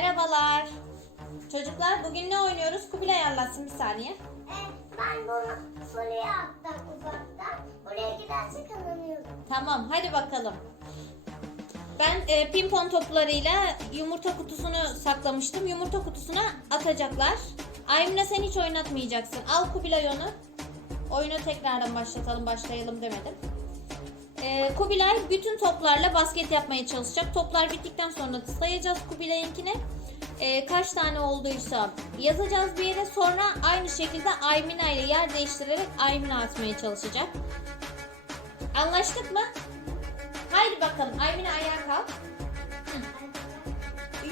Merhabalar. Çocuklar bugün ne oynuyoruz? Kubilay anlatsın bir saniye. Ee, ben bunu soruya attım uzaktan. Oraya giderse kazanıyorum. Tamam hadi bakalım. Ben e, pimpon toplarıyla yumurta kutusunu saklamıştım. Yumurta kutusuna atacaklar. Aymine sen hiç oynatmayacaksın. Al Kubilay onu. Oyunu tekrardan başlatalım başlayalım demedim. E, Kubilay bütün toplarla basket yapmaya çalışacak. Toplar bittikten sonra sayacağız Kubilay'ınkine. E, kaç tane olduysa yazacağız bir yere. Sonra aynı şekilde Aymina ile yer değiştirerek Aymina atmaya çalışacak. Anlaştık mı? Haydi bakalım. Aymine ayağa kalk.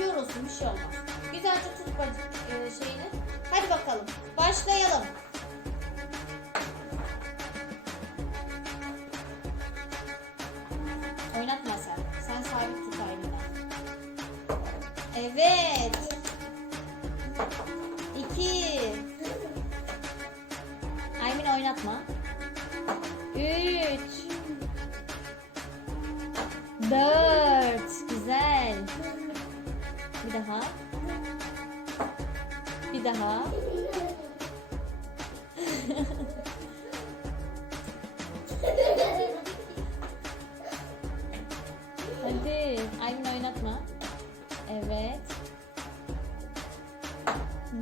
Yorulsun bir şey olmaz. Güzelce tut bacık e, şeyini. Hadi bakalım. Başlayalım. Oynatma sen. Sen sabit tut Aymine. Evet. İki. Aymine oynatma. Üç. Dört. Güzel. Bir daha. Bir daha.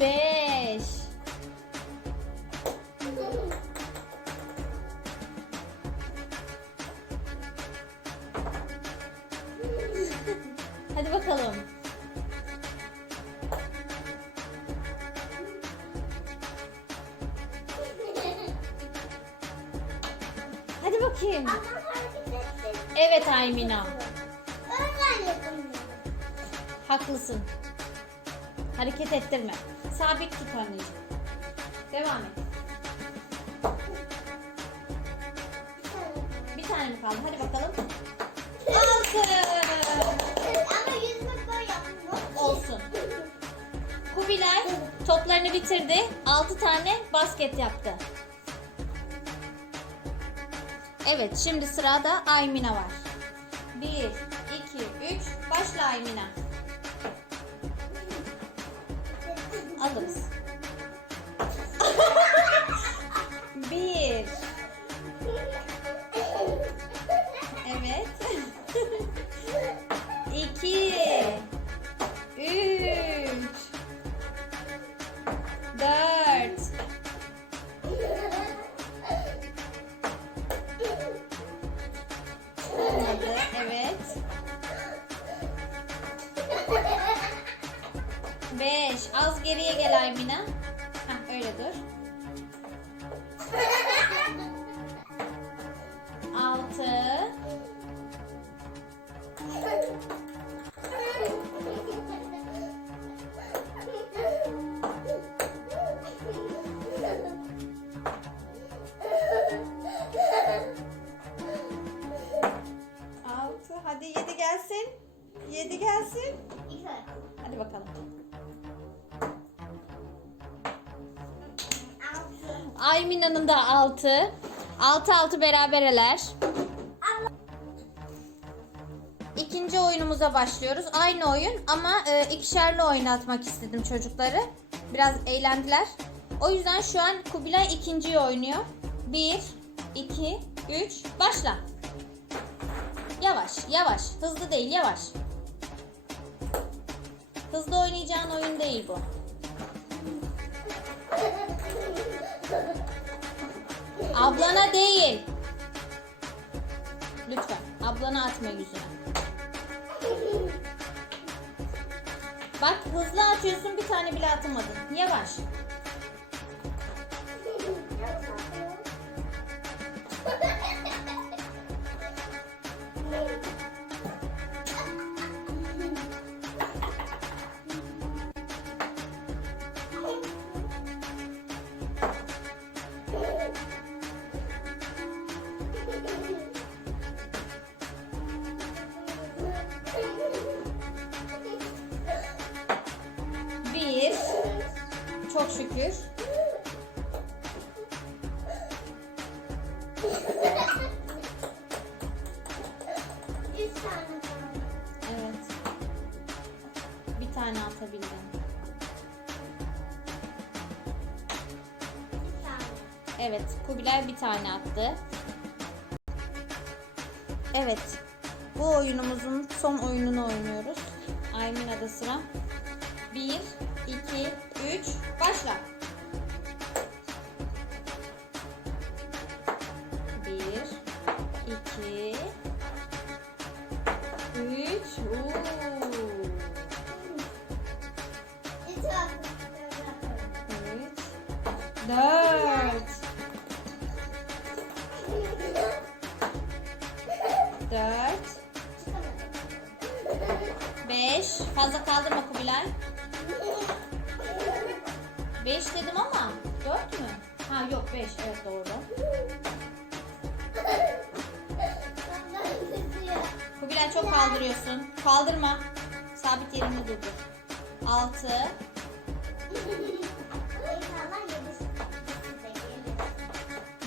Beş. Hadi bakalım. Hadi bakayım. Evet Aymina. Haklısın. Hareket ettirme. Sabit tut anneciğim. Devam et. Bir tane mi kaldı? Hadi bakalım. Altı. Ama yüzmek böyle yapmıyor. Olsun. Kubilay toplarını bitirdi. 6 tane basket yaptı. Evet şimdi sırada Aymina var. 1, 2, 3. Başla Aymina. Alırız. Bir. Evet. İki. Üç. Dört. Geriye gel Aymina. Hah öyle dur. Altı. Aymina'nın da 6. 6 6 berabereler. İkinci oyunumuza başlıyoruz. Aynı oyun ama e, ikişerli oynatmak istedim çocukları. Biraz eğlendiler. O yüzden şu an Kubilay ikinciyi oynuyor. 1, 2, 3, başla. Yavaş, yavaş. Hızlı değil, yavaş. Hızlı oynayacağın oyun değil bu. Ablana değil. Lütfen. Ablana atma yüzüne. Bak hızlı atıyorsun bir tane bile atamadın. Yavaş. Çok şükür. Evet. Bir tane? Bir tane. Evet, Kubilay bir tane attı. Evet, bu oyunumuzun son oyununu oynuyoruz. Aymina'da sıra. 1, 2, 3, başla. 1, 2, 3, Bir tane. 3, 4, 4, 5. Fazla kaldırma Kubilay. 5 dedim ama 4 mü? Ha yok 5 evet doğru. Kubilay çok kaldırıyorsun. Kaldırma. Sabit yerinde durdur. 6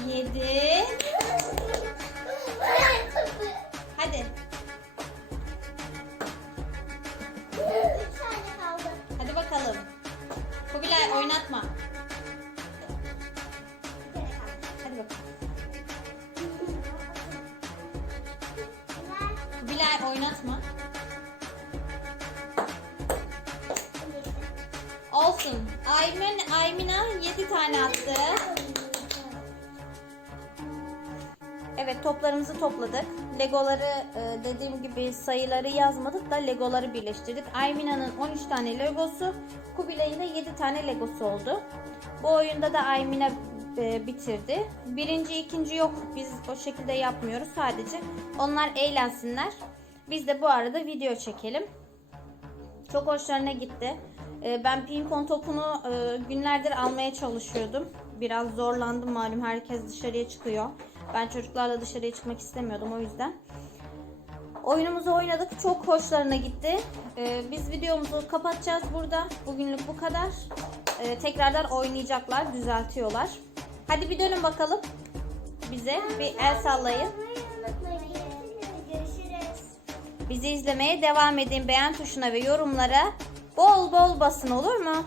7 oynatma. Olsun. Aymin, Aymina 7 tane attı. Evet toplarımızı topladık. Legoları e, dediğim gibi sayıları yazmadık da legoları birleştirdik. Aymina'nın 13 tane legosu, Kubilay'ın da 7 tane legosu oldu. Bu oyunda da Aymina e, bitirdi. Birinci, ikinci yok. Biz o şekilde yapmıyoruz. Sadece onlar eğlensinler. Biz de bu arada video çekelim. Çok hoşlarına gitti. Ee, Ben pimpon topunu e, günlerdir almaya çalışıyordum. Biraz zorlandım malum herkes dışarıya çıkıyor. Ben çocuklarla dışarıya çıkmak istemiyordum o yüzden. Oyunumuzu oynadık. Çok hoşlarına gitti. Ee, Biz videomuzu kapatacağız burada. Bugünlük bu kadar. Ee, Tekrardan oynayacaklar, düzeltiyorlar. Hadi bir dönün bakalım. Bize bir el sallayın. Bizi izlemeye devam edin. Beğen tuşuna ve yorumlara bol bol basın olur mu?